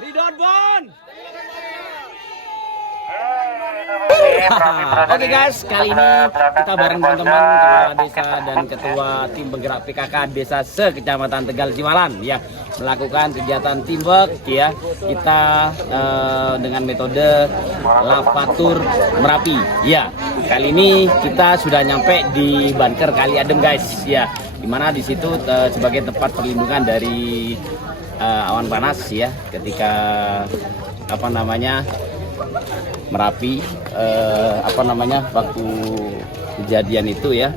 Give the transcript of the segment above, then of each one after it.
Ridon Bon. Oke guys, kali ini kita bareng teman-teman kepala desa dan ketua tim penggerak PKK desa se-Kecamatan Tegal Cimalan ya, melakukan kegiatan teamwork ya. Kita dengan metode lavatur Merapi ya. Kali ini kita sudah nyampe di bunker Kali Adem guys ya, dimana di situ sebagai tempat perlindungan dari awan panas ya, ketika Merapi waktu kejadian itu ya.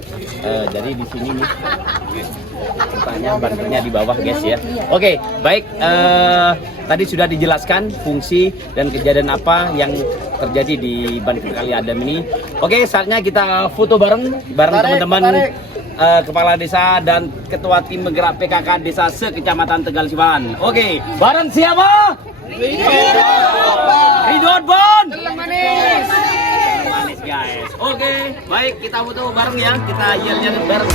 Jadi di sini nih rupanya bunkernya di bawah guys ya. Oke, baik, tadi sudah dijelaskan fungsi dan kejadian apa yang terjadi di bunker Kali Adem ini. Oke, saatnya kita foto bareng teman-teman kepala desa dan ketua tim penggerak PKK desa se-Kecamatan Tegal Cimalan. Oke, bareng siapa? Ridon Bon. Manis guys. Oke, baik, kita foto bareng ya. Kita yel-yel bareng.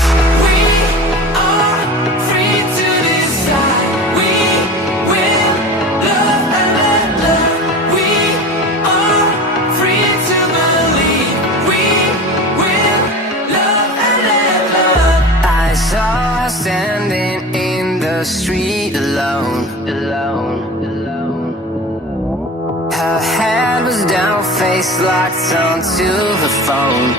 Standing in the street alone. Her head was down, face locked onto the phone.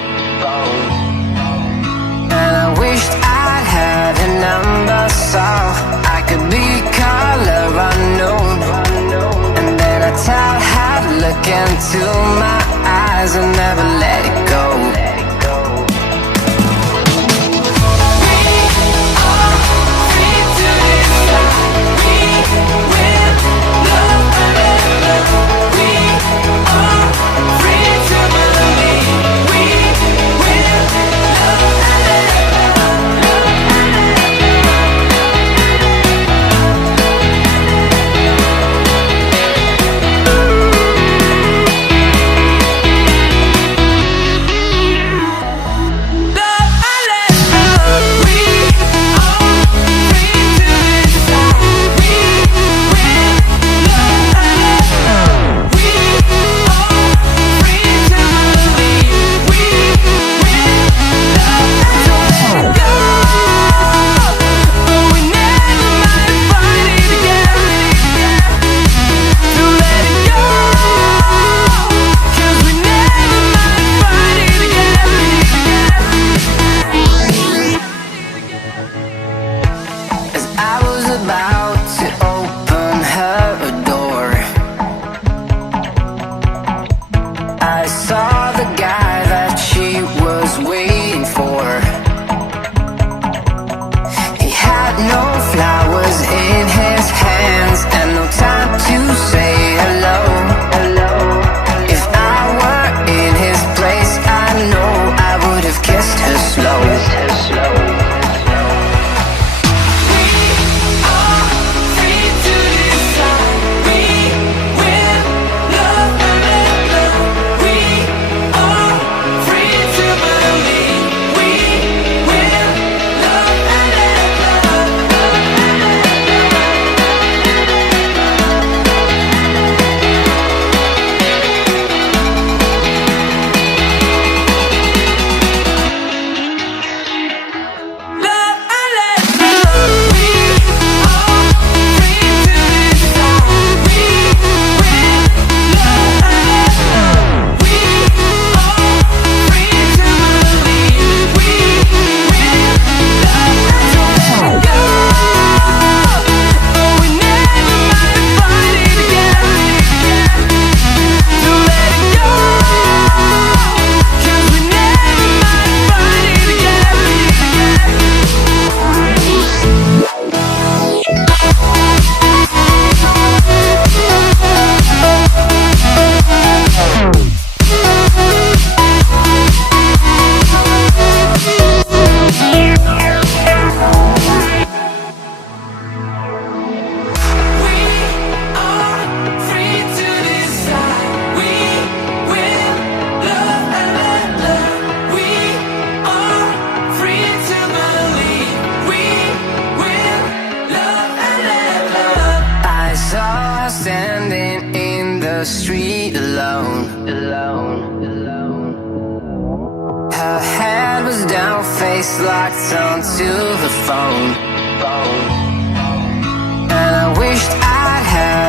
And I wished I'd had a number so I could be color unknown. And then I tell her to look into my eyes and never let it go. the street alone. Her head was down, face locked onto the phone. And I wished I'd had